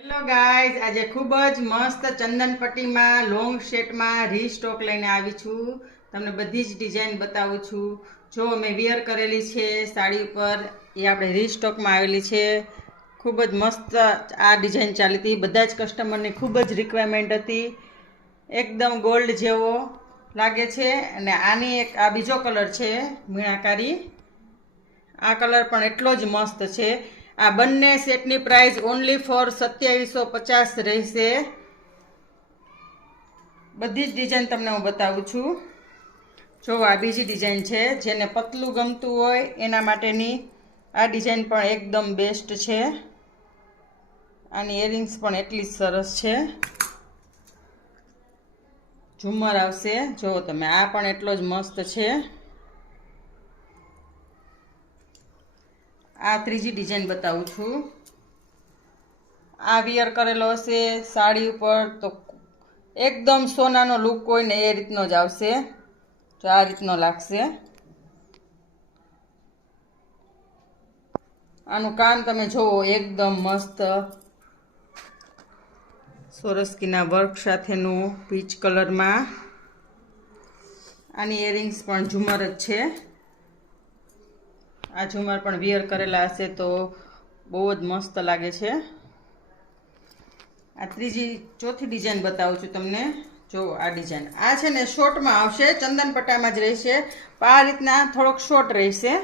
Hello guys, આજે ખૂબ જ મસ્ત ચંદનપટ્ટીમાં લોંગ સેટમાં રીસ્ટોક લઈને આવી છું. તમને બધી જ ડિઝાઇન બતાવું છું. જો મેં વિયર કરેલી છે સાડી ઉપર, એ આપણે રીસ્ટોકમાં આવેલી છે. ખૂબ જ મસ્ત આ ડિઝાઇન ચાલી હતી. બધા જ કસ્ટમરની ખૂબ જ રિક્વાયરમેન્ટ હતી. એકદમ ગોલ્ડ જેવો લાગે છે. અને આની એક આ બીજો કલર છે મીણાકારી. આ કલર પણ એટલો જ મસ્ત છે. આ બંને સેટની પ્રાઇસ ઓનલી ફોર 2750 રહેશે. બધી જ ડિઝાઇન તમને હું બતાવું છું. જો આ બીજી ડિઝાઇન છે, જેને પતલું ગમતું હોય એના માટેની આ ડિઝાઇન પણ એકદમ બેસ્ટ છે. આની ઇયરિંગ્સ પણ એટલી જ સરસ છે. ઝુમર આવશે, જો તમે, આ પણ એટલો જ મસ્ત છે. આ ત્રીજી ડિઝાઇન બતાવું છું. આ વિયર કરેલો હશે સાડી ઉપર તો એકદમ સોનાનો લુક હોય ને એ રીતનો જ આવશે. તો આ રીતનો લાગશે. આનું કામ તમે જોવો, એકદમ મસ્ત સોરસ્કીના વર્ક સાથેનું પીચ કલરમાં. આની ઇયરિંગ્સ પણ ઝુમર જ છે. આ ઝુમર પણ વિયર કરેલા હશે તો બહુ જ મસ્ત લાગે છે. આ ચોથી ડિઝાઇન બતાવું છું તમને. જો આ ડિઝાઇન, આ છે ને શોર્ટમાં આવશે, ચંદન પટ્ટામાં જ રહેશે. આ રીતના થોડોક શોર્ટ રહેશે.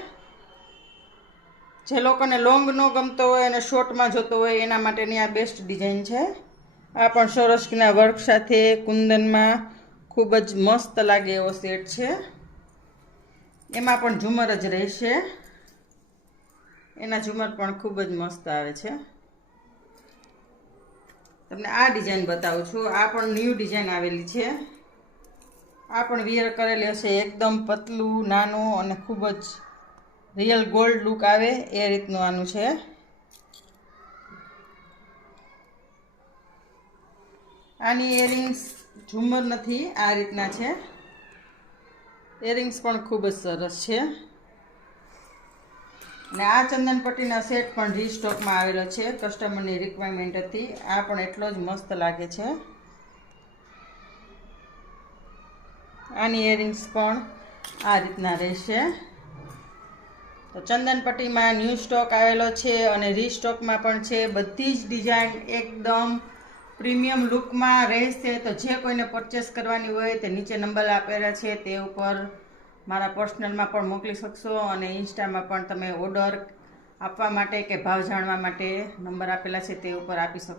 જે લોકોને લોંગ ન ગમતો હોય અને શોર્ટમાં જોતો હોય એના માટેની આ બેસ્ટ ડિઝાઇન છે. આ પણ સોરસ્કીના વર્ક સાથે કુંદનમાં ખૂબ જ મસ્ત લાગે એવો સેટ છે. એમાં પણ ઝુમર જ રહેશે. એના ઝુમર પણ ખૂબ જ મસ્ત આવે છે. તમને આ ડિઝાઇન બતાવું છું. આ પણ ન્યૂ ડિઝાઇન આવેલી છે. આ પણ વિયર કરેલી હશે. એકદમ પતલું, નાનું અને ખૂબ જ રિયલ ગોલ્ડ લુક આવે એ રીતનું આનું છે. આની ઇયરિંગ્સ ઝુમર નથી, આ રીતના છે. ઇયરિંગ્સ પણ ખૂબ જ સરસ છે. અને આ ચંદનપટ્ટીના સેટ પણ રીસ્ટોકમાં આવેલો છે. કસ્ટમરની રિક્વાયરમેન્ટ હતી. આ પણ એટલો જ મસ્ત લાગે છે. આની ઇયરિંગ્સ પણ આ રીતના રહેશે. તો ચંદનપટ્ટીમાં ન્યૂ સ્ટોક આવેલો છે અને રીસ્ટોકમાં પણ છે. બધી જ ડિઝાઇન એકદમ પ્રીમિયમ લુકમાં રહેશે. તો જે કોઈને પરચેસ કરવાની હોય તે નીચે નંબર આપેલા છે તે ઉપર મારા પર્સનલમાં પણ મોકલી શકશો, અને ઇન્સ્ટામાં પણ તમે ઓર્ડર આપવા માટે કે ભાવ જાણવા માટે નંબર આપેલા છે તે ઉપર આપી શકશો.